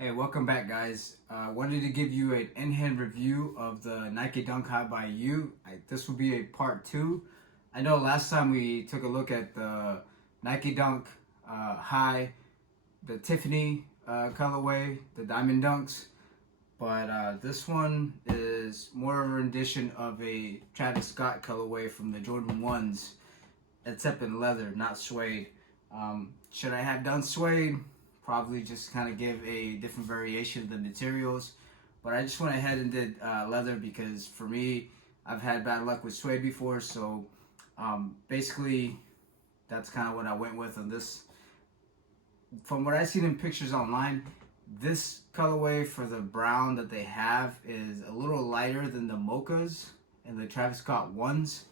Hey, welcome back, guys. Wanted to give you an in-hand review of the Nike Dunk High by You. This will be a part two. I know last time we took a look at the Nike Dunk High, the Tiffany colorway, the Diamond Dunks, but this one is more of a rendition of a Travis Scott colorway from the Jordan 1s, except in leather, not suede. Should I have done suede? Probably just kind of give a different variation of the materials, but I just went ahead and did leather because for me, I've had bad luck with suede before, so basically that's kind of what I went with on this. From what I've seen in pictures online, this colorway for the brown that they have is a little lighter than the mochas and the Travis Scott ones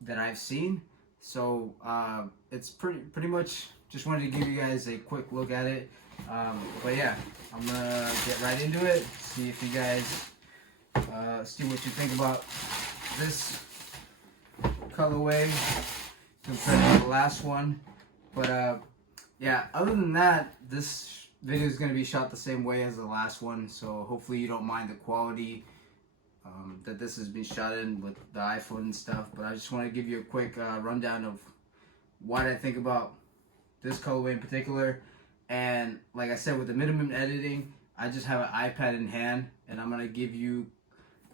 that I've seen. So it's pretty much just wanted to give you guys a quick look at it. But yeah, I'm gonna get right into it. See if you guys see what you think about this colorway compared to the last one. But yeah, other than that, this video is gonna be shot the same way as the last one. So hopefully you don't mind the quality that this has been shot in with the iPhone and stuff. But I just want to give you a quick rundown of what I think about this colorway in particular. And like I said, with the minimum editing, I just have an iPad in hand, and I'm gonna give you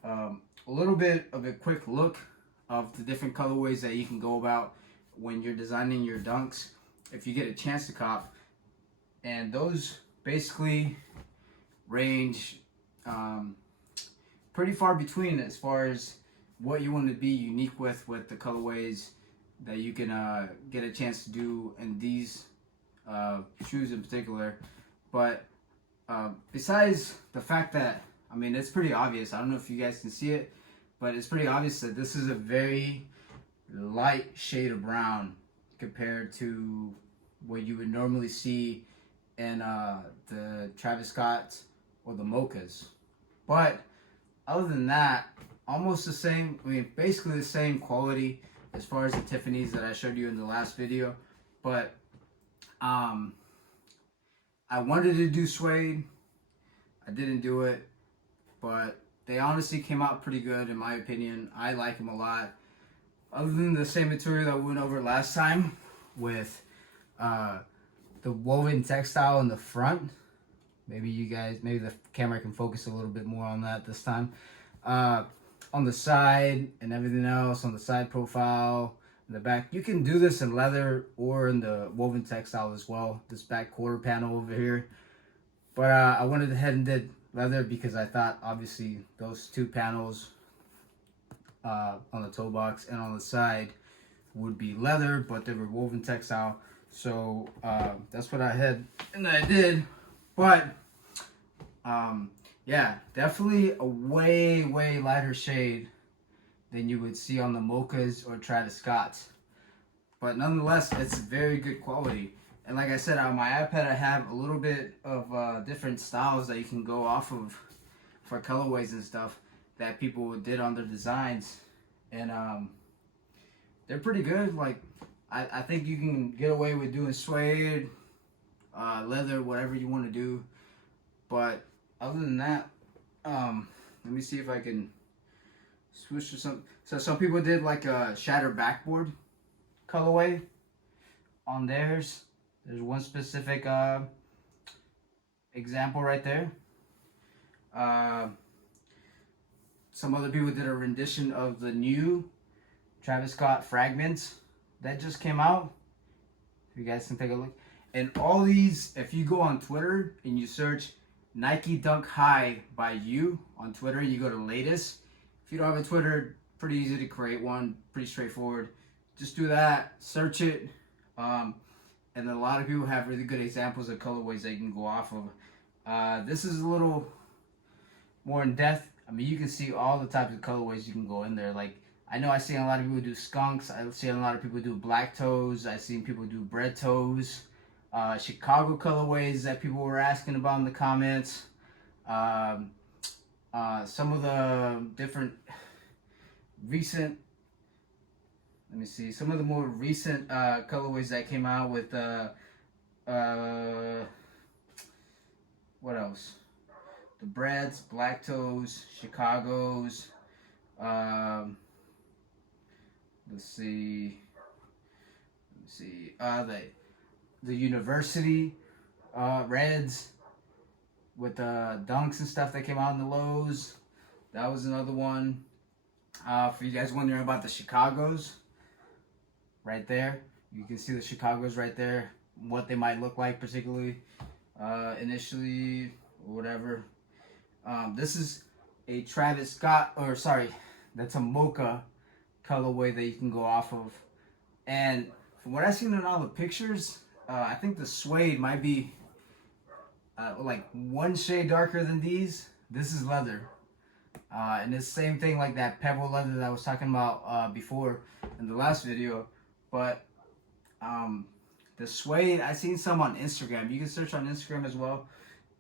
a little bit of a quick look of the different colorways that you can go about when you're designing your dunks if you get a chance to cop. And those basically range pretty far between as far as what you want to be unique with the colorways that you can get a chance to do in these shoes in particular. But besides the fact that, I mean, it's pretty obvious, I don't know if you guys can see it, but it's pretty obvious that this is a very light shade of brown compared to what you would normally see in the Travis Scott or the mochas. But other than that, almost the same, I mean, basically the same quality as far as the Tiffany's that I showed you in the last video. But I wanted to do suede. I didn't do it, but they honestly came out pretty good in my opinion. I like them a lot. Other than the same material that we went over last time with the woven textile in the front. Maybe the camera can focus a little bit more on that this time. On the side and everything else, on the side profile, in the back, you can do this in leather or in the woven textile as well. This back quarter panel over here. But I went ahead and did leather because I thought obviously those two panels on the toe box and on the side would be leather, but they were woven textile. So that's what I had and I did. But yeah, definitely a way lighter shade than you would see on the mochas or Travis Scott's. But nonetheless, it's very good quality. And like I said, on my iPad I have a little bit of different styles that you can go off of for colorways and stuff that people did on their designs. And they're pretty good. Like I think you can get away with doing suede, leather, whatever you want to do. But other than that, let me see if I can switch to some. So some people did like a shatter backboard colorway on theirs. There's one specific example right there. Some other people did a rendition of the new Travis Scott fragments that just came out. You guys can take a look. And all these, if you go on Twitter and you search Nike Dunk High by You on Twitter, you go to latest. If you don't have a Twitter, pretty easy to create one, pretty straightforward. Just do that, search it, and a lot of people have really good examples of colorways that you can go off of. This is a little more in depth. I mean, you can see all the types of colorways you can go in there. Like, I know I see a lot of people do skunks. I see a lot of people do black toes. I've seen people do bread toes. Chicago colorways that people were asking about in the comments. Some of the different recent, let me see, some of the more recent colorways that came out with what else? The Breads, Black Toes, Chicago's. Let's see. The University Reds with dunks and stuff that came out in the lows. That was another one. For you guys wondering about the Chicago's, right there. You can see the Chicago's right there. What they might look like, particularly initially, or whatever. This is a Travis Scott, or sorry, that's a mocha colorway that you can go off of. And from what I've seen in all the pictures, I think the suede might be like one shade darker than these. This is leather. And it's the same thing like that pebble leather that I was talking about before in the last video. But the suede, I seen some on Instagram. You can search on Instagram as well.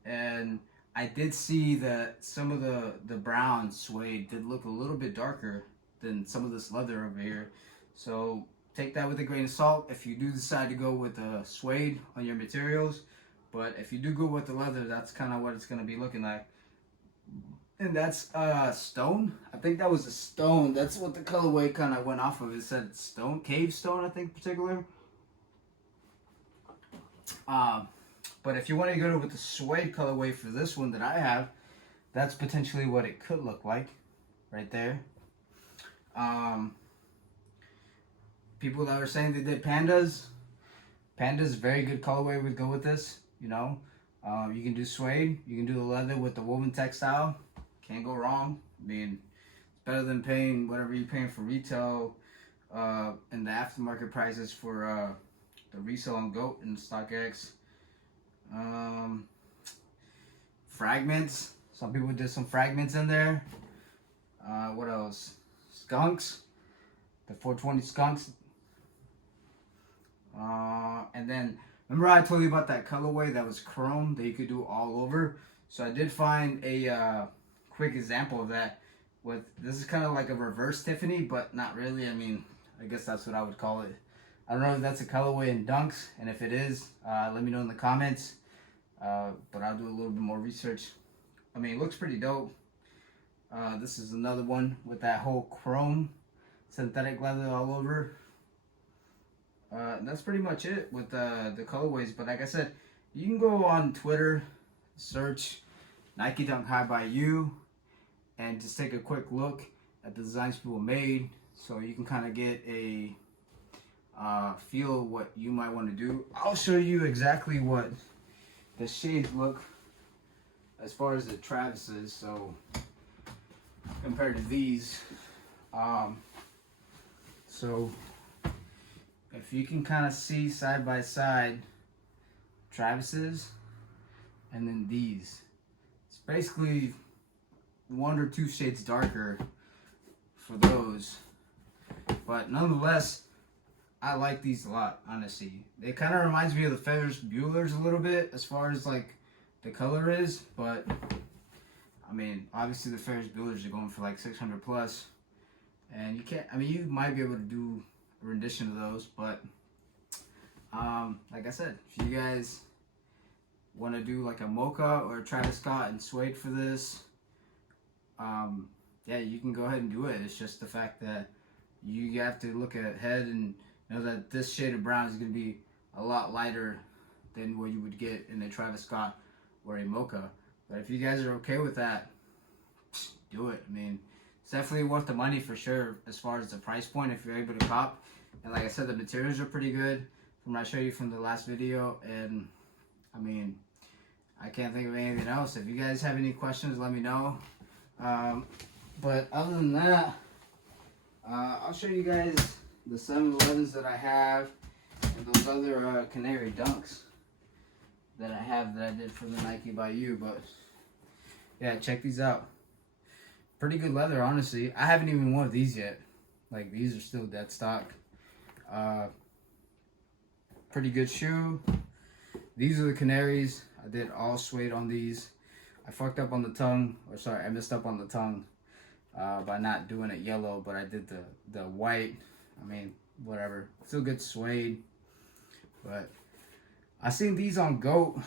And I did see that some of the brown suede did look a little bit darker than some of this leather over here. So take that with a grain of salt if you do decide to go with the suede on your materials. But if you do go with the leather, that's kind of what it's going to be looking like. And that's stone. I think that was a stone. That's what the colorway kind of went off of. It said stone, cave stone, I think, particular. But if you want to go with the suede colorway for this one that I have, that's potentially what it could look like, right there. People that are saying they did pandas. Pandas, very good colorway would go with this. You know, you can do suede. You can do the leather with the woven textile. Can't go wrong. I mean, it's better than paying whatever you're paying for retail and the aftermarket prices for the resale on GOAT and StockX. Fragments. Some people did some fragments in there. What else? Skunks. The 420 skunks. And then remember I told you about that colorway that was chrome that you could do all over. So I did find a quick example of that. With this is kind of like a reverse Tiffany, but not really. I mean, I guess that's what I would call it. I don't know if that's a colorway in dunks, and if it is, let me know in the comments. But I'll do a little bit more research. I mean, it looks pretty dope. This is another one with that whole chrome synthetic leather all over. That's pretty much it with the colorways. But like I said, you can go on Twitter, search Nike Dunk High by You, and just take a quick look at the designs people made, so you can kind of get a feel of what you might want to do. I'll show you exactly what the shades look as far as the Travis's. So compared to these, so if you can kind of see side by side Travis's and then these, it's basically 1 or 2 shades darker for those, but nonetheless I like these a lot, honestly. It kind of reminds me of the Ferris Bueller's a little bit as far as like the color is, but I mean, obviously the Ferris Bueller's are going for like 600 plus, and you can't, I mean, you might be able to do a rendition of those, but like I said, if you guys want to do like a mocha or a Travis Scott and suede for this, yeah, you can go ahead and do it. It's just the fact that you have to look ahead and know that this shade of brown is going to be a lot lighter than what you would get in a Travis Scott or a mocha. But if you guys are okay with that, do it. I mean, it's definitely worth the money for sure as far as the price point if you're able to cop. And like I said, the materials are pretty good from what I showed you from the last video. And I mean, I can't think of anything else. If you guys have any questions, let me know. But other than that, I'll show you guys the 7-Elevens that I have and those other Canary Dunks that I have that I did for the Nike by You. But yeah, check these out. Pretty good leather, honestly. I haven't even worn these yet. Like, these are still dead stock. Pretty good shoe. These are the Canaries. I did all suede on these. I fucked up on the tongue, or sorry, I messed up on the tongue by not doing it yellow, but I did the white. I mean, whatever. Still good suede. But I seen these on GOAT.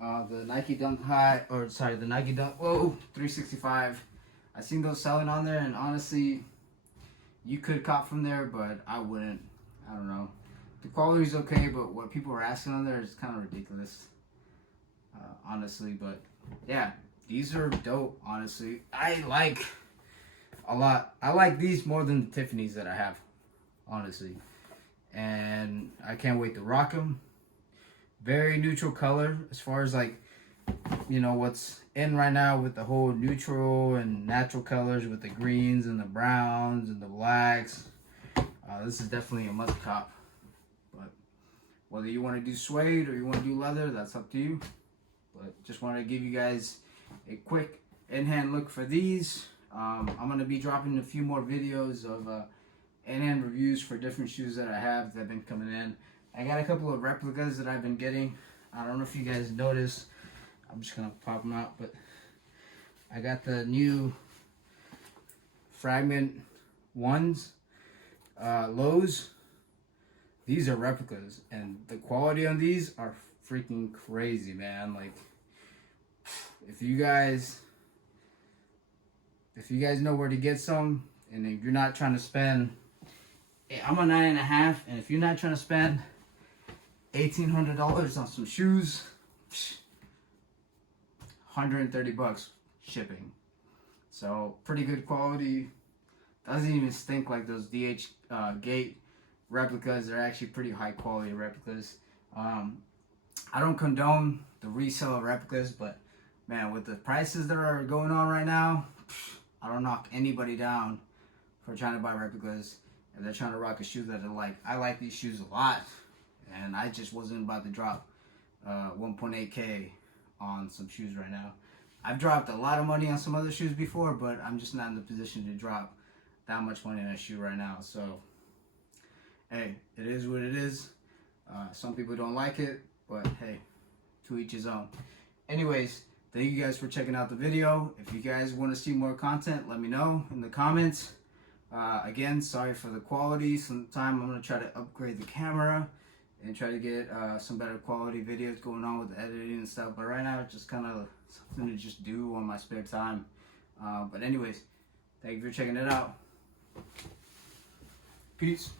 the Nike Dunk High, or sorry, the Nike Dunk, whoa, 365. I seen those selling on there, and honestly, you could cop from there, but I wouldn't. I don't know. The quality's okay, but what people are asking on there is kind of ridiculous, honestly. But yeah, these are dope, honestly. I like a lot. I like these more than the Tiffany's that I have, honestly. And I can't wait to rock them. Very neutral color as far as like, you know, what's in right now with the whole neutral and natural colors with the greens and the browns and the blacks. This is definitely a must cop. But whether you want to do suede or you want to do leather, that's up to you. But just want to give you guys a quick in-hand look for these. I'm going to be dropping a few more videos of in-hand reviews for different shoes that I have that have been coming in. I got a couple of replicas that I've been getting. I don't know if you guys noticed. I'm just going to pop them out. But I got the new Fragment 1s. Lows. These are replicas, and the quality on these are freaking crazy, man. Like, if you guys know where to get some, and if you're not trying to spend, I'm a 9.5, and if you're not trying to spend $1,800 on some shoes, $130 shipping. So pretty good quality. Doesn't even stink like those DH Gate replicas. They're actually pretty high quality replicas. I don't condone the resale of replicas, but man, with the prices that are going on right now, I don't knock anybody down for trying to buy replicas if they're trying to rock a shoe that I like. I like these shoes a lot, and I just wasn't about to drop 1.8K on some shoes right now. I've dropped a lot of money on some other shoes before, but I'm just not in the position to drop that much money on a shoe right now. So hey, it is what it is. Some people don't like it, but hey, to each his own. Anyways, thank you guys for checking out the video. If you guys want to see more content, let me know in the comments. Again, sorry for the quality. Sometime I'm going to try to upgrade the camera and try to get some better quality videos going on with the editing and stuff. But right now, it's just kind of something to just do on my spare time. But anyways, thank you for checking it out. Peace.